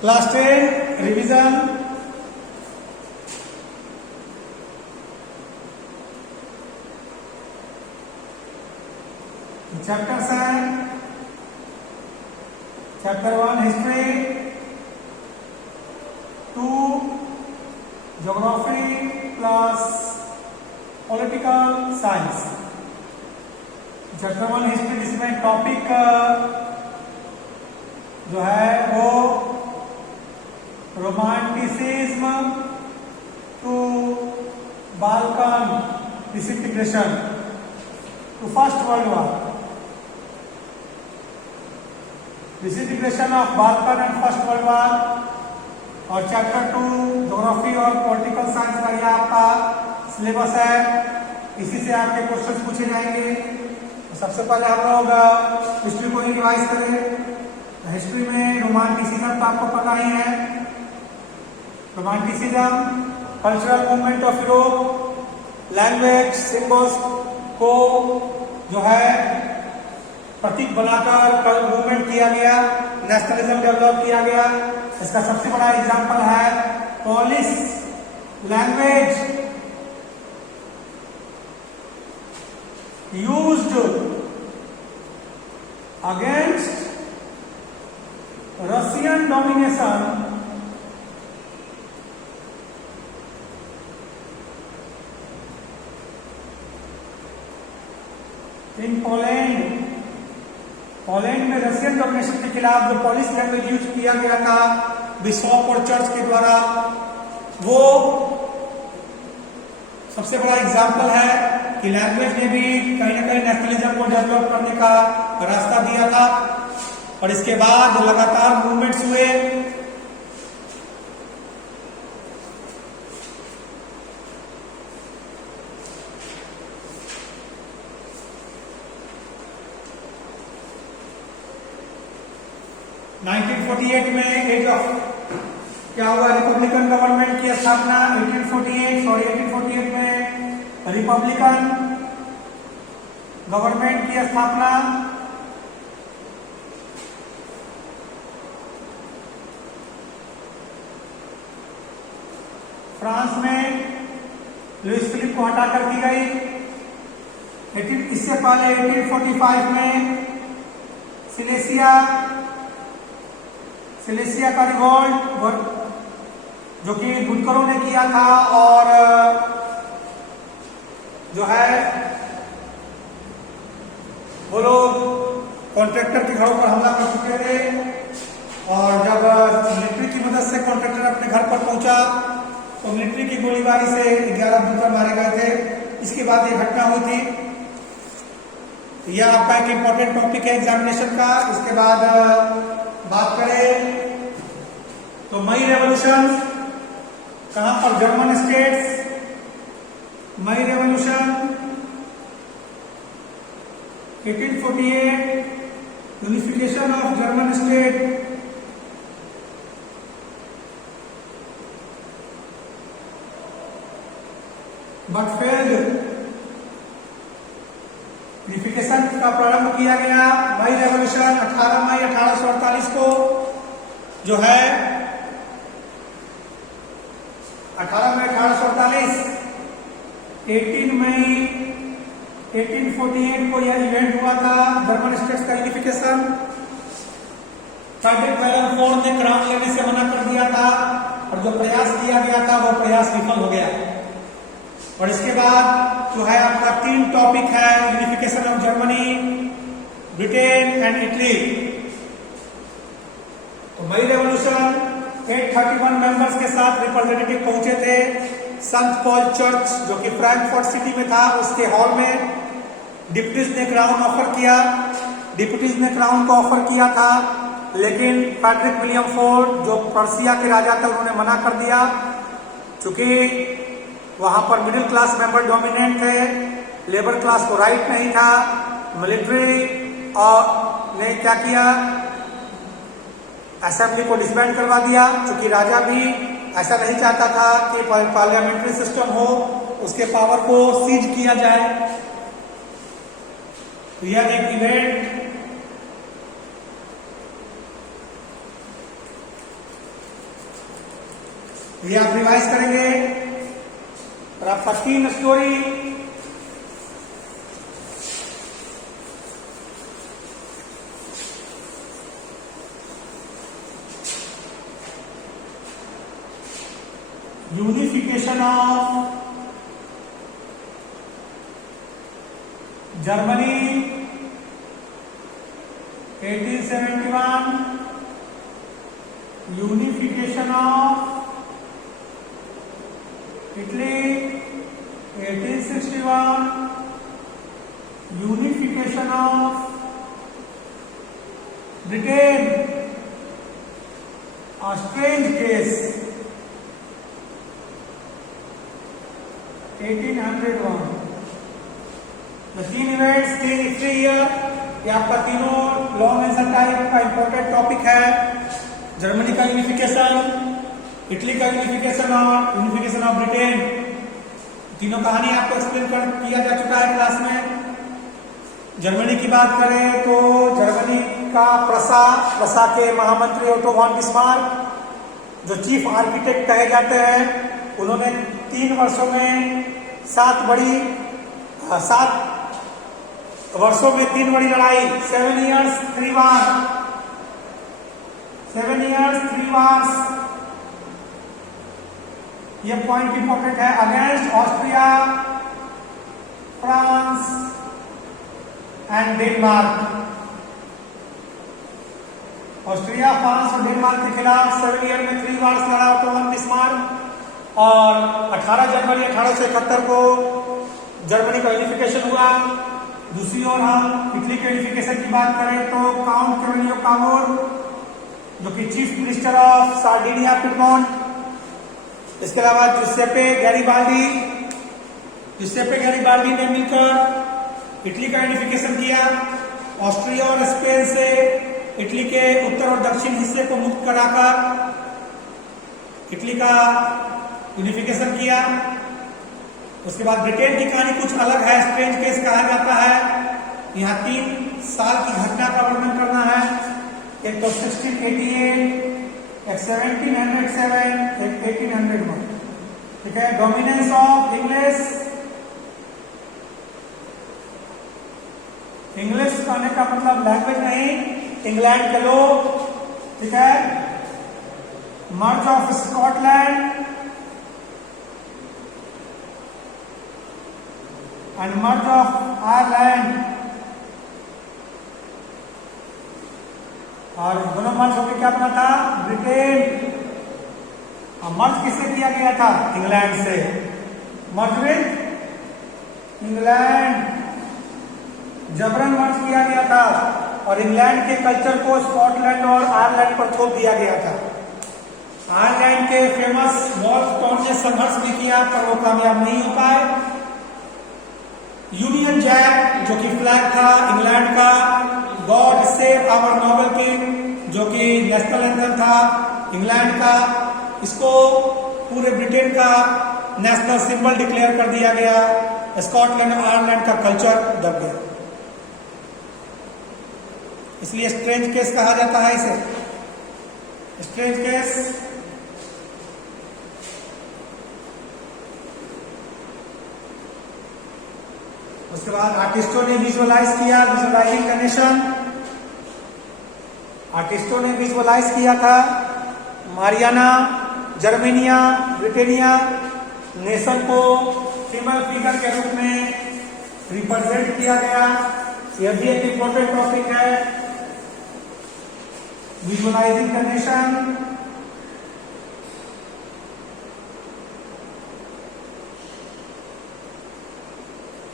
Class 10 revision. Chapters हैं chapter 1 history, 2 geography plus political science. Chapter 1 history जिसमें topic जो है वो romanticism to Balkan disintegration to First World War, disintegration of Balkan and First World War. और chapter 2 geography और political science का यह आपका सिलेबस है, इसी से आपके क्वेश्चंस पूछे जाएंगे। तो सबसे पहले हम लोग हिस्ट्री को ही रिवाइज करें। हिस्ट्री में रोमांटिसिज्म तो आपको पता ही है। Romanticism cultural movement of Europe, language symbols को जो है प्रतीक बनाकर मूवमेंट किया गया, नेशनलिज्म डेवलप किया गया। इसका सबसे बड़ा एग्जांपल है Polish language used against Russian domination in Poland. Poland में रशियन डोमिनेशन के खिलाफ जो पोलिश लैंग्वेज यूज किया गया था बिशप और चर्च के द्वारा, वो सबसे बड़ा एग्जाम्पल है कि लैंग्वेज ने भी कहीं ना कहीं नेशनलिज्म को डेवलप करने का रास्ता दिया था। और इसके बाद लगातार मूवमेंट्स हुए। में एज ऑफ क्या हुआ, रिपब्लिकन गवर्नमेंट की स्थापना 1848 में रिपब्लिकन गवर्नमेंट की स्थापना। फ्रांस में लुइस फिलिप को हटाकर की गई। इससे पहले 1845 में सिलेसिया का रिवोल्ट जो कि बुनकरों ने किया था, और जो है वो लोग कॉन्ट्रैक्टर के घरों पर हमला कर चुके थे। और जब मिलिट्री की मदद से कॉन्ट्रैक्टर अपने घर पर पहुंचा तो मिलिट्री की गोलीबारी से 11 बुनकर मारे गए थे। इसके बाद ये घटना हुई थी। यह आपका एक इंपॉर्टेंट टॉपिक है एग्जामिनेशन का। इसके बाद बात करें तो मई रेवोल्यूशन कहां पर, German states. May revolution 1848 unification of German state. But failed. Unification का प्रारंभ किया गया मई रेवोल्यूशन 18 मई 1848 को जो है 18 मई 1848। 18 मई 1848 को यह इवेंट हुआ था, जर्मन स्टेट्स का यूनिफिकेशन। फ्रेडरिक वेलनफोर्ड ने क्राउन लेने से मना कर दिया था, और जो प्रयास किया गया था वो प्रयास विफल हो गया। और इसके बाद जो है आपका 3 टॉपिक है, unification of Germany, Britain and Italy. तो मई रेवोल्यूशन 831 मेंबर्स के साथ रिप्रेजेंटेटिव पहुंचे थे संत पॉल चर्च जो कि फ्रैंकफर्ट सिटी में था, उसके हॉल में। डिप्यूटीज ने क्राउन ऑफर किया, डिप्यूटीज ने क्राउन को ऑफर किया था, लेकिन फ्रेडरिक विलियम फोर्ड जो पर्सिया के राजा थे उन्होंने मना कर दिया, क्योंकि वहां पर मिडिल क्लास मेंबर डोमिनेंट थे, लेबर क्लास को राइट नहीं था। मिलिट्री ने क्या किया, असेंबली को डिसबैंड करवा दिया, क्योंकि राजा भी ऐसा नहीं चाहता था कि पार्लियामेंट्री सिस्टम हो, उसके पावर को सीज किया जाए। तो यह एक इवेंट ये आप रिवाइज करेंगे और आपका 3 story unification of Germany 1871, unification of Italy 1861, unification of Britain, a strange case 1801। The 3 events, 3 history year, ये आपका तीनों लॉन्ग आंसर टाइप का इंपॉर्टेंट टॉपिक है। जर्मनी का यूनिफिकेशन, इटली का यूनिफिकेशन और यूनिफिकेशन ऑफ ब्रिटेन, तीनों कहानी आपको एक्सप्लेन किया जा चुका है क्लास में। जर्मनी की बात करें तो जर्मनी का प्रसा के महामंत्री ओटो वॉन बिस्मार्क जो चीफ आर्किटेक्ट कहे जाते हैं, उन्होंने 3 वर्षों में 7 वर्षों में 3 बड़ी लड़ाई, 7 years 3 wars, ये पॉइंट इंपॉर्टेंट है, against Austria, France and Denmark. Austria, France और डेनमार्क के खिलाफ 7 year में 3 wars लड़ा ओटो वॉन बिस्मार्क और 18 जनवरी 1871 को जर्मनी का यूनिफिकेशन हुआ। दूसरी ओर हम इटली के यूनिफिकेशन की बात करें तो काउंट कैरोलिनो कामोर जो कि chief minister of Sardinia Piedmont, इसके अलावा जुसेप्पे गैरिबाल्डी ने मिलकर इटली का यूनिफिकेशन किया। ऑस्ट्रिया और स्पेन से इटली के उत्तर और दक्षिण हिस्से को मुक्त कराकर इटली का यूनिफिकेशन किया। उसके बाद ब्रिटेन की कहानी कुछ अलग है, स्ट्रेंज केस कहा जाता है। यहाँ 3 साल की घटना का वर्णन करना है, एक तो 1688, एक 1707, एक 1801। ठीक है, डोमिनेंस ऑफ इंग्लिश कहने का मतलब लैंग्वेज नहीं, इंग्लैंड के लोग। ठीक है, merge of Scotland and merge of Ireland, और दोनों मर्ज होकर क्या बना था, ब्रिटेन। मर्ज किससे किया गया था, इंग्लैंड से, मर्ज विद इंग्लैंड, जबरन मर्ज किया गया था और इंग्लैंड के कल्चर को स्कॉटलैंड और आयरलैंड पर थोप दिया गया था। आयरलैंड के फेमस वॉल्फ टाउन ने संघर्ष भी किया पर वो कामयाब नहीं हो पाए। यूनियन जैक जो कि फ्लैग था इंग्लैंड का, God save our noble king जो कि नेशनल एंथम था इंग्लैंड का, इसको पूरे ब्रिटेन का नेशनल सिंबल डिक्लेयर कर दिया गया। स्कॉटलैंड और आयरलैंड का कल्चर दब गया, इसलिए स्ट्रेंज केस कहा जाता है इसे, स्ट्रेंज केस। उसके बाद आर्टिस्टों ने विजुअलाइज किया, विजुअलाइजिंग द नेशन, आर्टिस्टों ने विजुअलाइज किया था मारियाना, जर्मेनिया, ब्रिटेनिया नेशन को फीमेल फिगर के रूप में रिप्रेजेंट किया गया। यह भी एक इंपॉर्टेंट टॉपिक है, विजुअलाइजिंग द नेशन।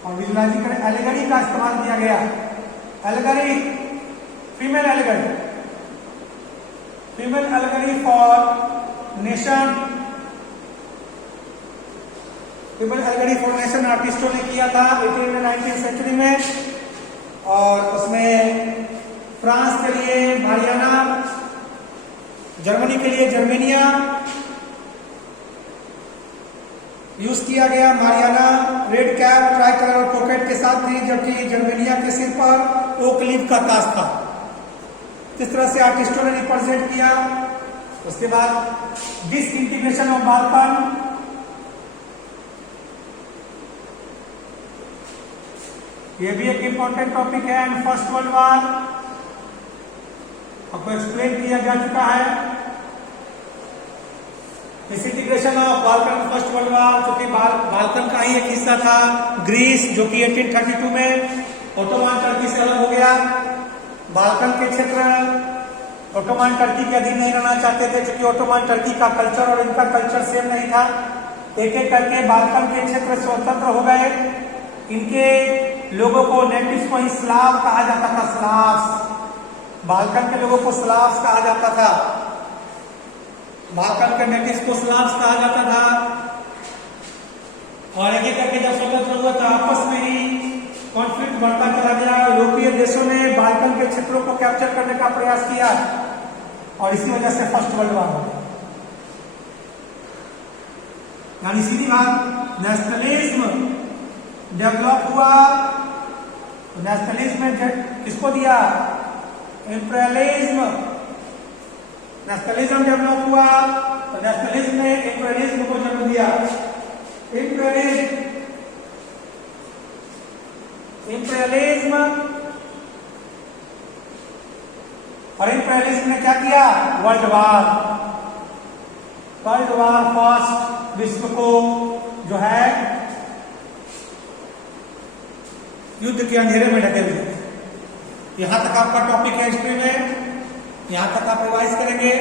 और विजुअलाइजिंग कर एलिगरी का इस्तेमाल किया गया, allegory, female allegory for nation, female allegory for nation आर्टिस्टों ने किया था 18वीं और 19वीं सेंचुरी में। और उसमें फ्रांस के लिए मारियाना, जर्मनी के लिए जर्मेनिया यूज किया गया। Mariana red cap, try colour और पॉकेट के साथ थी, जबकि जर्मेनिया के सिर पर ओक लीफ का ताज था। किस तरह से आर्टिस्टों ने रिप्रेजेंट किया, उसके बाद डिसइंटीग्रेशन ऑफ बाल्कन, ये भी एक इंपॉर्टेंट टॉपिक है। एंड फर्स्ट वर्ल्ड वॉर आपको एक्सप्लेन किया जा चुका है। Disintegration of Balkan, first World war, जो कि बाल्कन का ही एक हिस्सा था। ग्रीस जो कि 1832 में ओटोमान टर्की से अलग हो गया। बाल्कन के क्षेत्र ओटोमान टर्की के अधीन नहीं रहना चाहते थे, क्योंकि ओटोमान टर्की का कल्चर और इनका कल्चर सेम नहीं था। एक एक करके बाल्कन के क्षेत्र स्वतंत्र हो गए। इनके लोगों को, नेटिव्स को ही स्लाव कहा जाता था। स्लाव्स, बाल्कन के लोगों को स्लाव्स कहा जाता था। बाल्कन के नेटिव्स को स्लाव्स कहा जाता था। और एक एक करके जब स्वतंत्र हुआ तो आपस में ही कॉन्फ्लिक्ट बढ़ता चला गया। यूरोपीय देशों ने बाल्कन के क्षेत्रों को कैप्चर करने का प्रयास किया और इसी वजह से फर्स्ट वर्ल्ड वॉर हो गया। यानी सीधी बात, नेशनलिज्म डेवलप हुआ। नेशनलिज्म में किसको दिया? इंपीरियलिज्म। नेशनलिज्म डेवलप हुआ तो नेशनलिज्म ने इंपीरियलिज्म को जन्म दिया। इंपीरियलिज्म और इंपीरियलिज्म ने क्या किया? वर्ल्ड वॉर फर्स्ट विश्व को जो है युद्ध के अंधेरे में ढकेल दिया। यहां तक आपका टॉपिक है हिस्ट्री में। यहां तक आप रिवाइज करेंगे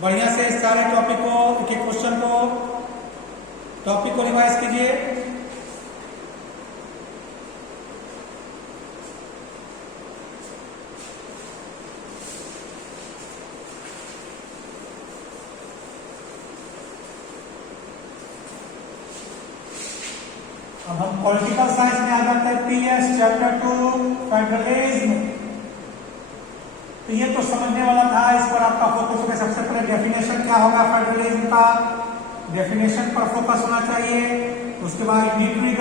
बढ़िया से। इस सारे टॉपिक को, एक एक क्वेश्चन को, टॉपिक को रिवाइज कीजिए। अब हम पॉलिटिकल साइंस में आ जाते हैं। PS chapter 2 federalism. तो ये तो समझने वाला था, इस पर आपका फोकस होगा। सबसे पहले डेफिनेशन क्या होगा फेडरलिज्म का, डेफिनेशन पर फोकस होना चाहिए। उसके बाद यूनिटरी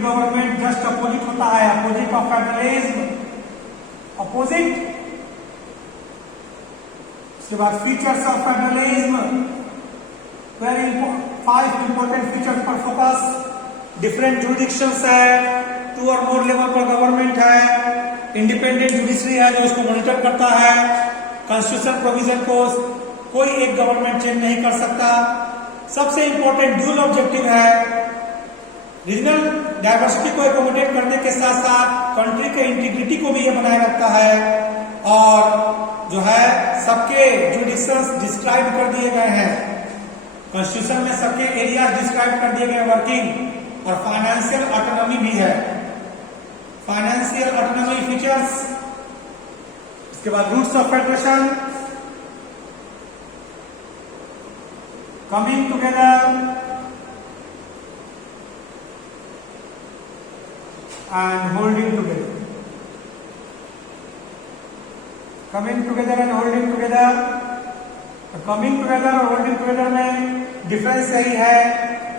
गवर्नमेंट जस्ट अपोजिट होता है, अपोजिट ऑफ फेडरलिज्म, अपोजिट। उसके बाद features of federalism, very important, 5 important features पर फोकस। डिफरेंट जुरिडिक्शंस है, 2 और मोर लेवल पर गवर्नमेंट है, इंडिपेंडेंट जुडिशरी है जो उसको मॉनिटर करता है, कॉन्स्टिट्यूशन प्रोविजन को कोई एक गवर्नमेंट चेंज नहीं कर सकता। सबसे इंपॉर्टेंट ड्यूल ऑब्जेक्टिव है, रीजनल डायवर्सिटी को एकोमोडेट करने के साथ साथ कंट्री के इंटीग्रिटी को भी ये बनाए रखता है। और जो है सबके जुडिशंस डिस्क्राइब कर दिए गए हैं, कॉन्स्टिट्यूशन में सबके एरिया डिस्क्राइब कर दिए गए, वर्किंग और फाइनेंशियल ऑटोनॉमी भी है, फाइनेंशियल ऑटोनॉमी फीचर्स। इसके बाद roots of federation, coming together and holding together, coming together and holding together. Coming together और होल्डिंग टुगेदर में डिफरेंस यही है,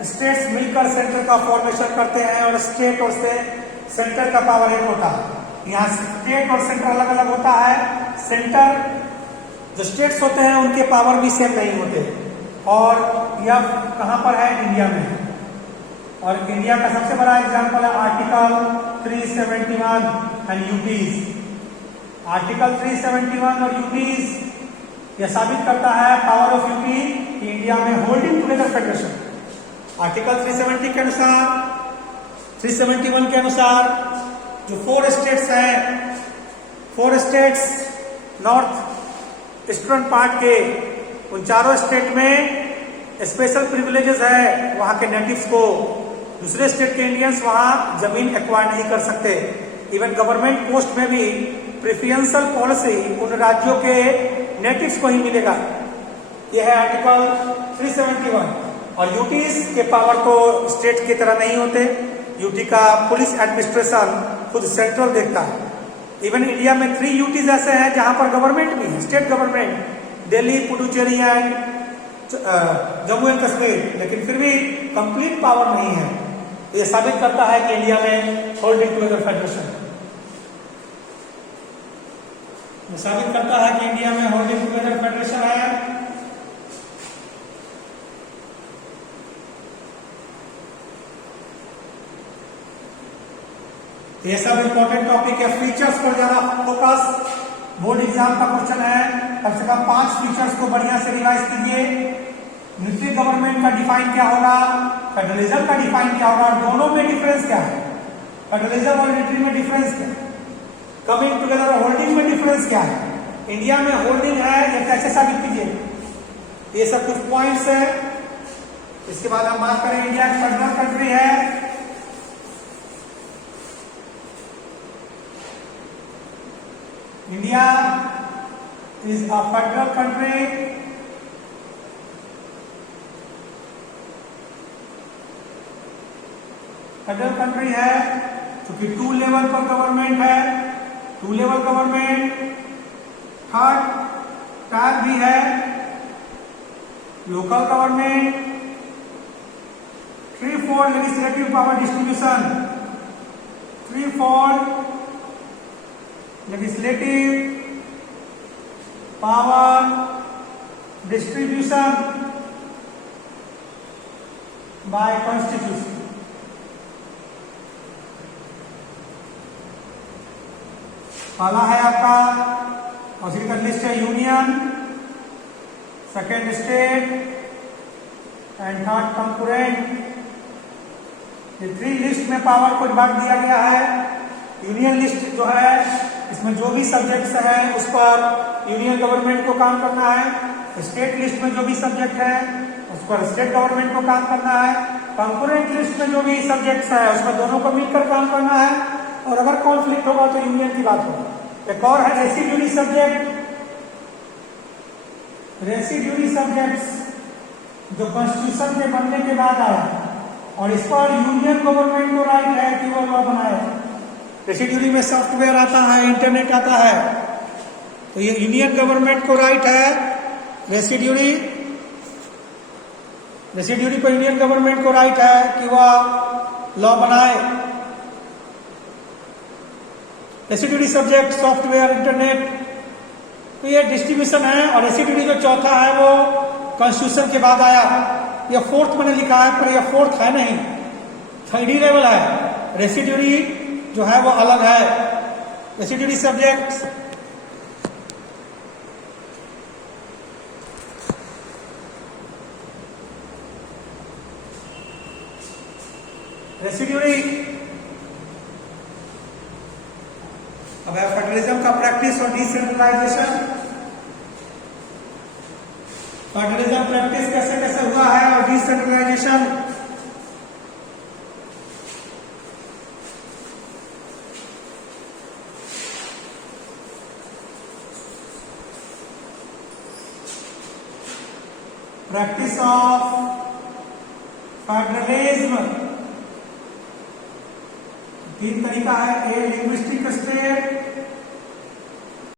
स्टेट्स मिलकर सेंटर का फॉर्मेशन करते हैं और स्टेट और से सेंटर का पावर एक होता है। यहाँ स्टेट और सेंटर अलग अलग होता है। सेंटर जो स्टेट्स होते हैं उनके पावर भी सेम नहीं होते। और यह कहां पर है? इंडिया में। और इंडिया का सबसे बड़ा एग्जांपल है आर्टिकल 371 एंड यूटीज। आर्टिकल 371 और यूटीज यह साबित करता है पावर ऑफ यूपी कि इंडिया में होल्डिंग टुगेदर फेडरेशन। आर्टिकल 370 के अनुसार, 371 के अनुसार जो 4 स्टेट्स हैं, 4 स्टेट्स नॉर्थ ईस्टर्न पार्ट के, उन चारों स्टेट में स्पेशल प्रिविलेजेस है। वहां के नेटिव्स को दूसरे स्टेट के इंडियंस वहां जमीन एक्वायर नहीं कर सकते। इवन गवर्नमेंट पोस्ट में भी प्रेफरेंशियल पॉलिसी उन राज्यों के नेटिव्स को ही मिलेगा। यह है आर्टिकल 371। और यूटीज के पावर तो स्टेट की तरह नहीं होते। यूटी का पुलिस एडमिनिस्ट्रेशन खुद सेंट्रल देखता है। इवन इंडिया में 3 यूटीज ऐसे हैं जहां पर गवर्नमेंट भी है, state government, Delhi, Puducherry and Jammu and Kashmir, लेकिन फिर भी कंप्लीट पावर नहीं है। यह साबित करता है कि इंडिया में होल्डिंग टुगेदर फेडरेशन। ये साबित करता है कि इंडिया में होल्डिंग टुगेदर फेडरेशन है। ये सब इंपॉर्टेंट टॉपिक है। फीचर्स पर ज्यादा फोकस, बोर्ड एग्जाम का क्वेश्चन है। कम से कम 5 फीचर्स को बढ़िया से रिवाइज कीजिए। यूनिटरी गवर्नमेंट का डिफाइन क्या होगा, फेडरलिज्म का डिफाइन क्या होगा, दोनों में डिफरेंस क्या है, फेडरलिज्म और यूनिटरी में डिफरेंस क्या है, कमिंग टुगेदर और होल्डिंग में डिफरेंस क्या है, इंडिया में होल्डिंग है ये कैसे साबित कीजिए। ये सब कुछ पॉइंट्स है। इसके बाद हम बात करें इंडिया एक फेडरल कंट्री है। India is a federal country. Federal country है क्योंकि 2 लेवल पर गवर्नमेंट है, 2 लेवल गवर्नमेंट, थर्ड टायर भी है, local government, 3/4 legislative power distribution, 3/4 legislative power distribution by constitution. पहला है आपका और उसकी लिस्ट है union, second state and third concurrent. ये 3 लिस्ट में पावर को बांट दिया गया है। यूनियन लिस्ट जो है इसमें जो भी सब्जेक्ट्स हैं उस पर यूनियन गवर्नमेंट को काम करना है। स्टेट लिस्ट में जो भी सब्जेक्ट है उस पर स्टेट गवर्नमेंट को काम करना है। कंकरेंट लिस्ट में जो भी सब्जेक्ट्स है उस पर दोनों को मिलकर काम करना है। और अगर कॉन्फ्लिक्ट होगा तो यूनियन की बात होगी। एक और है रेसिड्यूरी सब्जेक्ट। रेसिड्यूरी सब्जेक्ट्स जो कॉन्स्टिट्यूशन के बनने के बाद आया और इस पर यूनियन गवर्नमेंट को राइट है कि वो लॉ बनाए। रेसिड्यूरी में सॉफ्टवेयर आता है, इंटरनेट आता है, तो ये यूनियन गवर्नमेंट को राइट है। रेसिड्यूरी पर यूनियन गवर्नमेंट को राइट है कि वह लॉ बनाए। रेसिड्यूरी सब्जेक्ट सॉफ्टवेयर, इंटरनेट, तो ये डिस्ट्रीब्यूशन है। और रेसिड्यूरी जो चौथा है वो कॉन्स्टिट्यूशन के बाद आया। ये 4th मैंने लिखा है पर यह 4th है नहीं, 3rd लेवल है। रेसिड्यूरी जो है वो अलग है। रेसिड्यूरी सब्जेक्ट रेसिड्यूरी अब है फेडरलिज्म का प्रैक्टिस और डिसेंट्रलाइजेशन। फेडरलिज्म प्रैक्टिस कैसे कैसे हुआ है और डिसेंट्रलाइजेशन। प्रैक्टिस ऑफ फेडरलिज्म 3 तरीका है। ए लिंग्विस्टिक स्टेट,